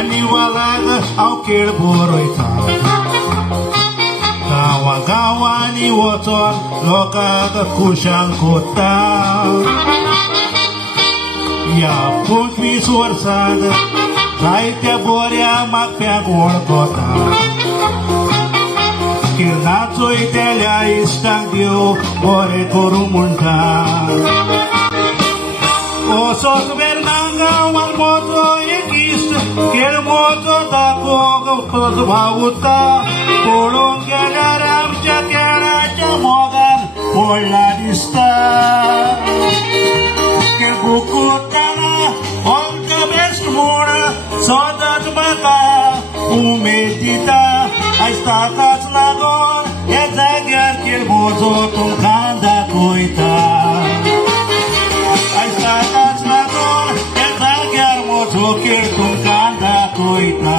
आनी वालाग हांव खेळ बरयता गांवा गांवांनी वचोन लोकांक खुशाल कोत्ता ह्या 25 वर्सांत जायत्या बऱ्या मागप्यांक वळखता नाचयतेल्या इश्टांक देव बरें करूं म्हणटा असोच वेर्णागांवांत म्हजो एक इश्ट खेळ म्हजो दाखोवंक भाव उरता पळोवंक गेल्यार आमच्या खेळाच्या मोगान पडला दिसता खेळ भुकूतना ऑल द बेस्ट म्हूण सदांच म्हाका उमेद दिता आयज ताकाच लागोन ह्या जाग्यार खेळ म्हजो तुमकां दाखयता आयज ताकाच लागोन ह्या जाग्यार म्हजो खेळ तुमकां दाखयता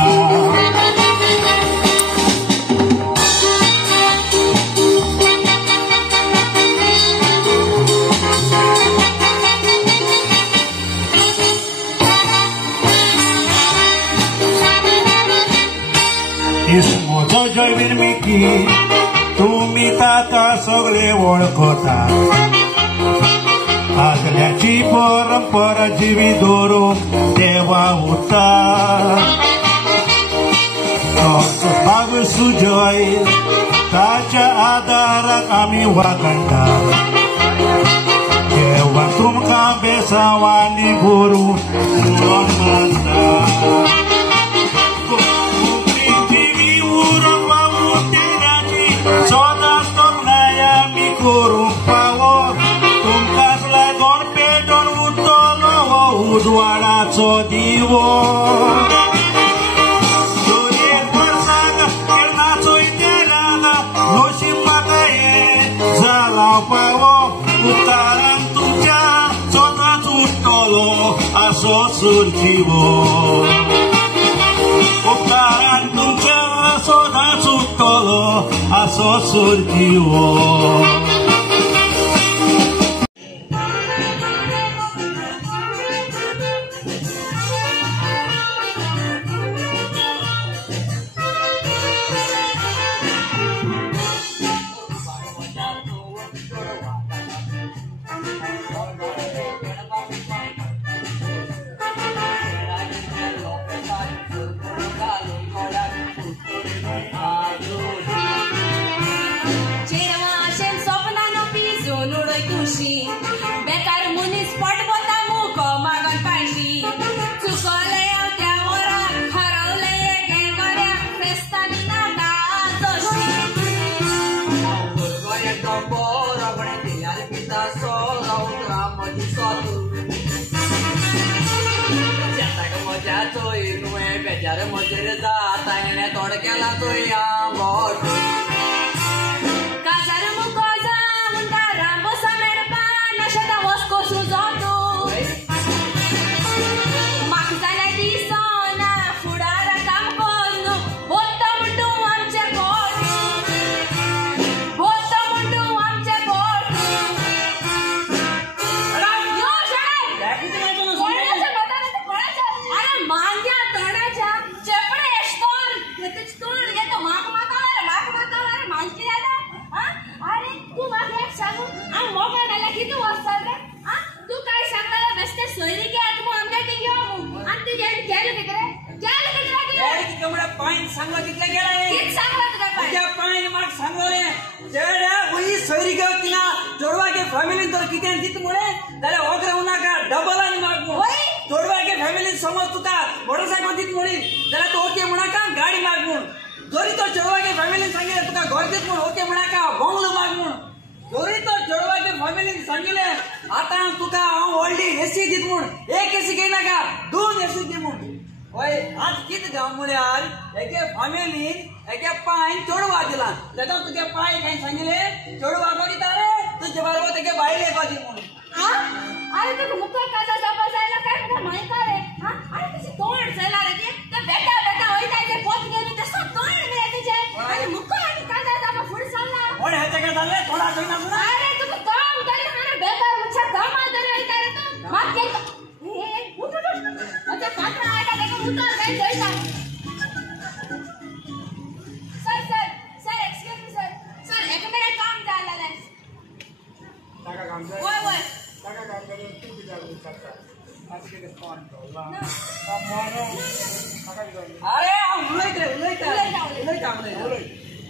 म्हजो जयवीर मिकी तुमी ताका सगळे वळखता आदल्याची परंपरा जिवी दवरूंक देवा उरता भाग सुजय ताच्या आदाराक आमी वागणटा देवा तुमकां बेसांवांनी भरून मानता सदांच तोखणाया मी करूंक फावो तुमकांच लागोन पेटोवन उरतलो हो उजवाडाचो दिवो एक वर्साक खेळ नाचयतेल्याक नशीब म्हाका हें जाला फावो उपकारान तुमच्या सदांच उरतलो आसो सुरजिवो उपकारान तुमच्या सदांच उरतलो आसो सुरजिवो बेकार मनीस पटवता मुख मागन पायशी चुकले त्या वराक हरवले गेगऱ्याक क्रिस्तानी नाका तशी भुरगो एकटो बरो पण दिल्यार पिता सोला उतरा मदी सोलू शेताक मजा चोय नुवे बेजार मजेर जाता हेणे तोड केला चोय आंबट काजार मुको जा म्हणटा रामोसा मेळपा नशेता वस्को सुजोतो म्हाका जाल्यार दिसना फुडार काम कोन्न बोत्तो म्हणटू आमचे कोट बोत्तो म्हणटू आमचे कोट अरे मांग्या तोंडाच्या चेपडे एशकोन तेच तोंड येतो म्हाका मातावारे मांजकी जाता अरे तू म्हाका एक सांगू हांव मोगान आल्या कितें वचता रे तू काय सांगला बेश्टे सोयरी घेत मू आमगे ती घेवं आनी ती गेली कितें रे गेली तुमडे पॉइंट सांगलो कितले गेला रे कित सांगला तुका त्या पॉइंट म्हाका सांगलो रे जेड्या वही सोयरी घेवती ना चोडवागे फॅमिलीन तर कितें दित मुळे जाल्यार ओगरे उनाका डबल आनी माग वय चोडवागे फॅमिलीन समज तुका मोटरसायकल दित मुळी जाल्यार तू ओके म्हणाका गाडी माग म्हूण जोरी तो चोडवागे फॅमिलीन सांगितले तुका घर दित म्हूण ओके म्हणाका बंगलो माग म्हूण जोरी तो चोडवागे फॅमिलीन सांगितले आतां तुका हांव व्हडली एसी दित म्हूण एक एसी घेयनाका 2 एसी दी म्हूण होय आज कितें जावं म्हळ्यार एके फॅमिलीन एके पांय चोडवा दिला तेका तुगे पांय काय सांगितले चोडवा बघिता रे तुजे बरोबर तेगे बायले दी म्हूण अरे तुका मुखार काजा जापा जायला काय तुका माहिती रे अरे तुझी तोंड जायला रे ते बेटा बेटा वयता ते पोत गेली ते सब तोंड रे तुझे आणि मुखार आणि काजा जापा फुड सांगला कोण हे तेगे जाले थोडा जण ना अरे तुका काम करे अरे बेकार मुछा काम आदर वयता रे तू माग के ए उठ उठ अच्छा काटा आटा देखो उतर काय जायचा sir sir sir excuse me sir sir एक मिनिट काम झालं आहे टाका काम कर होय होय टाका काम कर तू विचार करता आज के रिस्पॉन्ड होला ना. टाका विचार अरे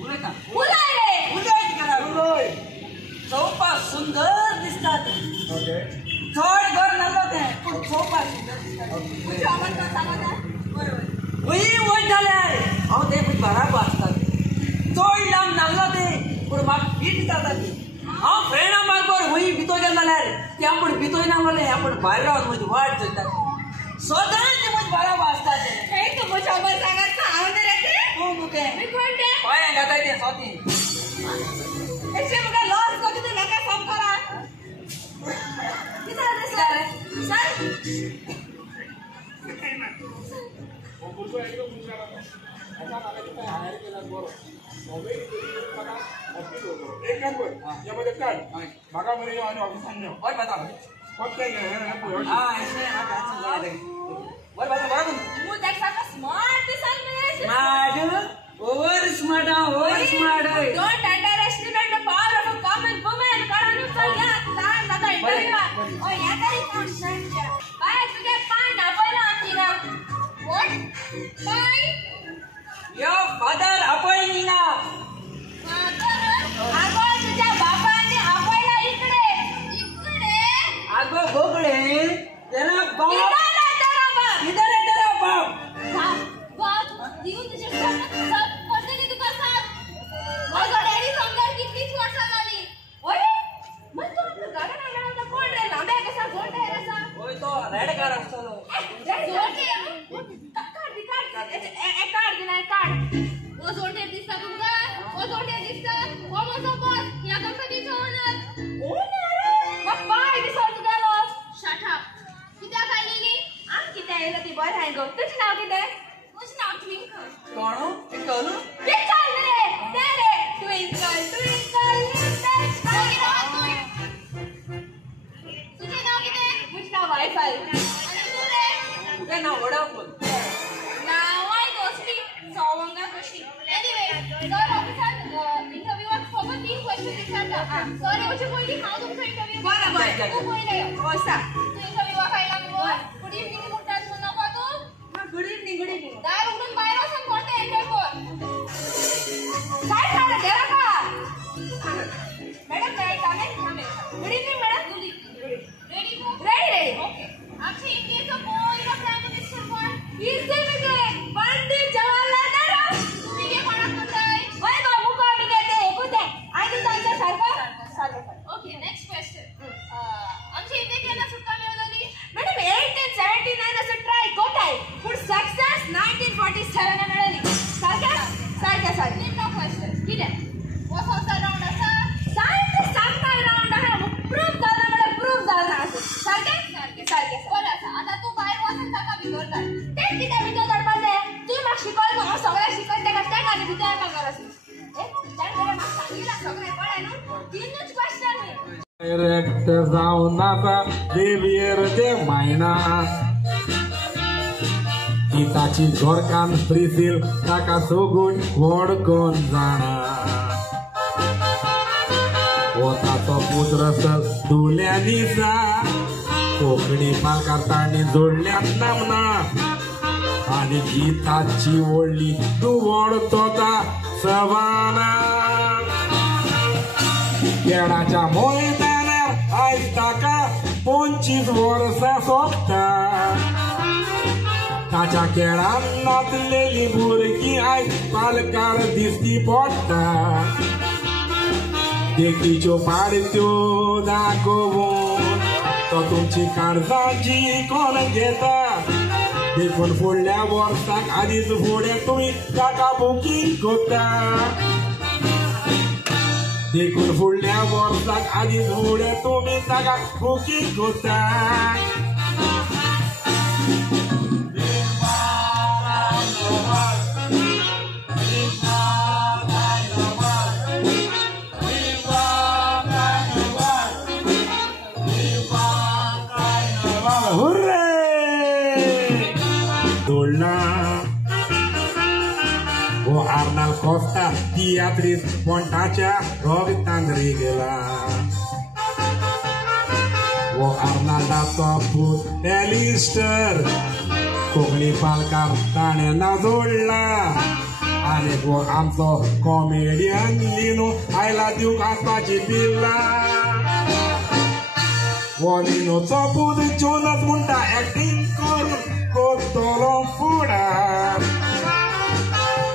उलटा उलाय रे उलट करा सोपा सुंदर दिसतात ओके थोड घर नव्हतं ते पण सोपा सुंदर दिसतात सामान का सामान बरोबर वही वही झाले अहो ते पण बराबर असतात थोड लांब नव्हतं ते पण माग फिट जातात हांव फ्रेंडा मागवर वही भितो गेल जाल्यार ते आपण भितोय ना म्हणले आपण भायर रावत म्हणजे वाट चलतात स्वतःच ते म्हणजे बराबर असतात हे तू मुझे खबर सांगत का आवडे रे ते कोण होते मी कोणते पाय घाताय ते स्वाती ऐसे मुझे लॉस को किती नका सब करा किती रे सर सर वो बुलबुल एकदम मुंगा ऐसा नाला की हायर केला बरो मोबाईल बघा ऑफिस होतो एक काम कर यामध्ये काढ भागामध्ये येऊ आणि ऑफिस आणणे वर बता कोण काय हे हा ऐसे ना काय चाललंय वर बता बघा तू देखा का स्मार्ट दिसत नाही smart over smart Don't underestimate the power of a common woman. कारण चल या काय माझा इंटरव्ह्यू ओ या तरी कोण सांगते काय तुझे पाय दाबला होती ना व्हॉट पाय Your father appointing ना अगं तुझ्या बापाने आपल्याला इकडे आगो गोगळे तेरा बाप इधर इधर है तेरा बाप बाप दिवू तुझे सब पडते की तू कसा माझा डॅडी समजा कितीच वर्ष झाली ओय मग तू गाडा नांगराला कोण रे लांबे कसा गोंड आहे रसा होय तो रेड कार असतो वो जोडे दिसता तुमका वो जोडे दिसता वो माझा बॉस या कंपनीचा ओनर मग पाय दिसत गेलो शट अप किती खाल्लेली आम किती आहे ती बरं आहे गो तुझं नाव किती तुझं नाव ट्विंकल कोण कळू ट्विंकल रे ते रे ट्विंकल ट्विंकल लिटल स्टार तुझे नाव किती तुझं नाव वायफाय आणि तू रे तुझे नाव वडापाव नाव आहे दोस्ती सौंगा कशी एनीवे सर ऑफिसर इंटरव्ह्यूवर फक्त 3 क्वेश्चन विचारतात सर एवढी बोलली हाव तुमचा इंटरव्ह्यू बरोबर तू बोलले होसा तू इंटरव्ह्यू व्हायला बोल गुड इव्हनिंग म्हणतात तू नको तू गुड इव्हनिंग दार उघडून बाहेर असं कोणते इंटरव्ह्यू काय झालं देवा का मॅडम काय थांबे good evening madam ready okay आपसे इंडिया का पहिला प्राइम मिनिस्टर कोण इज पंडित जवाहरलाल नेहरू तुम्ही हे कोणाक म्हणताय ओय बा मुको मी घेते ऐकूते आणि त्यांच्या सारखं ओके नेक्स्ट क्वेश्चन आमच्या इंडियाला सुट्टा मिळवली मॅडम 1879 असं ट्राय कोटाय पण सक्सेस 1947 मिळाली सारख्या नो क्वेश्चन ठीक आहे व्हाट वाज द राउंड असा सायंटिस्ट सांगता राउंड आहे प्रूफ झाला मला प्रूफ झाला असं सारखे बरं आता तू बाहेर वाचून टाका बिघडतात ते किती बिघडतात पाहिजे तू मग शिकवलं मग सगळ्या शिकवते का त्या गाडी बिघडल्या का करस त्यामुळे मग सांगितलं सगळे पडाय ना 3च क्वेश्चन आहे डायरेक्ट जाऊन आता देवीर दे मायना गीताची झोरकान प्रिसील ताका सोगून वडकोन जाणार ओताचो पुत्र सर दुल्या दिसा कोकणी पालकारतांनी जोडल्यात नामना आणि गीताची ओळी तू वडतो सवाना खेळाच्या मैदानार आयज ताका 25 वर्सां सोंपता ताच्या खेळान नाचलेली भुरगीं आयज पालकार दिसती पडटा देखीच्यो पाडत्यो दाखोवन तो तुमची काळजाची कोण घेता देखून फुडल्या वर्साक आदीच फुडें तुमी ताका बुकींग करता देखून फुडल्या वर्साक आदीच फुडें तुमी ताका बुकींग करता O Arnal Costa, Beatriz Montacha, Rovitanri गेला O Arnalda Toput, Elister Konkani Palkar ताण्यांना जोडला आणि वो आमचो कॉमेडियन लिनो आयला दिवक आसपाची पिल्ला वो लिनोचो पूत जोनस म्हणटा एक्टिंग करून कोतलो फुडार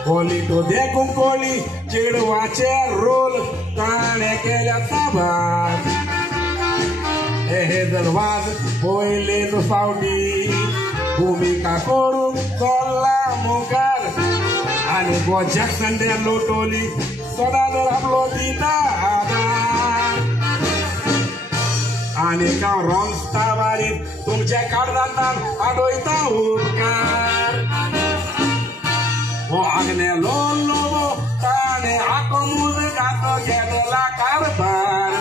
वो लिटो देखून कोळी चेडवाचे रोल ताणे केल्या ताबार हे दरवाज पयलेच फावटी भूमिका करून चल्ला मुखार आणि गो जॅक्सन दे लोटोली सदांच आपलो दिता आदार आणि हांव रॉंग स्टावारीत तुमच्या काळजांत आडोयता उपकार हो आग्नेलो लोबो ताणे आको मुजगाचो घेतला कारभार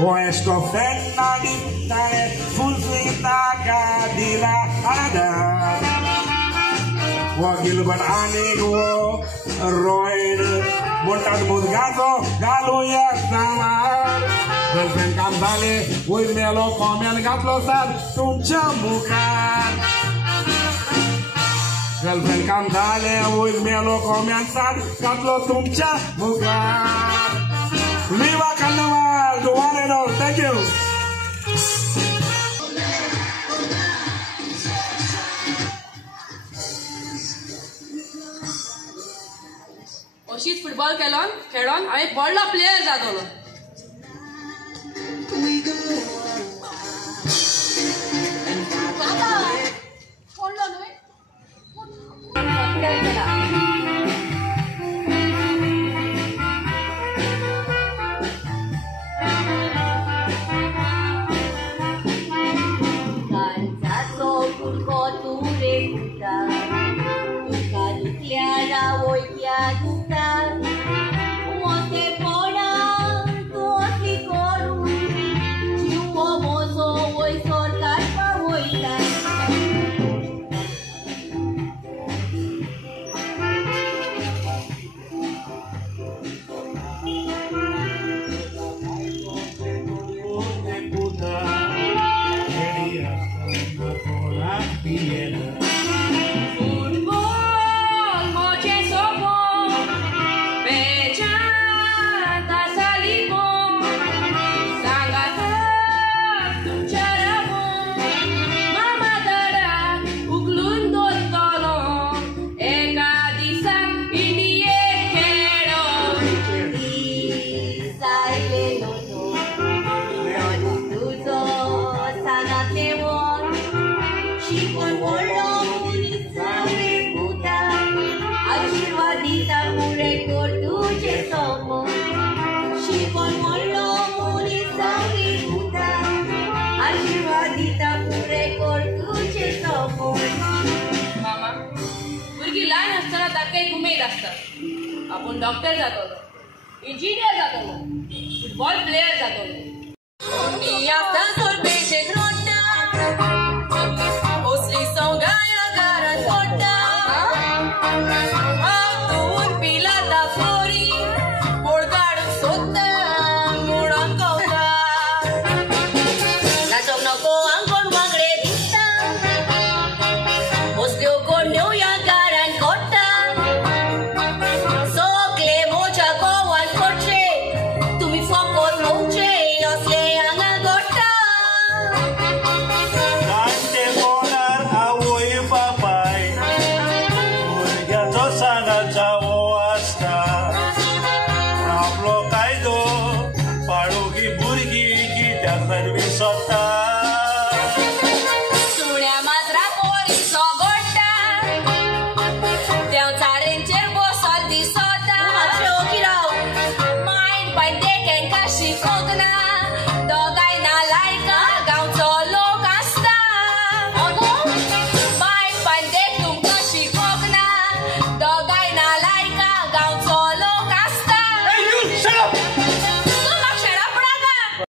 हो एस्टो फेर्नांडी ताणे फुल स्विंग ताका दिला आदार वो गिलबर्ट आनीक वो रॉयड म्हणटात मुजगाचो घालुया सामार गर्लफ्रेंड काम जाले वयर मेलो कॉमेंट घातलो साद तुमच्या मुखार गर्लफ्रेंड काम जाले वयर मेलो कॉमेंट साद घातलो तुमच्या मुखार विवा कार्नावाल the one and all. Thank you. अशीच फुटबॉल खेळून हांवें व्हडलो प्लेयर जातलो आपण डॉक्टर जातलो इंजिनियर जातलो फुटबॉल प्लेयर जातलो Coconut.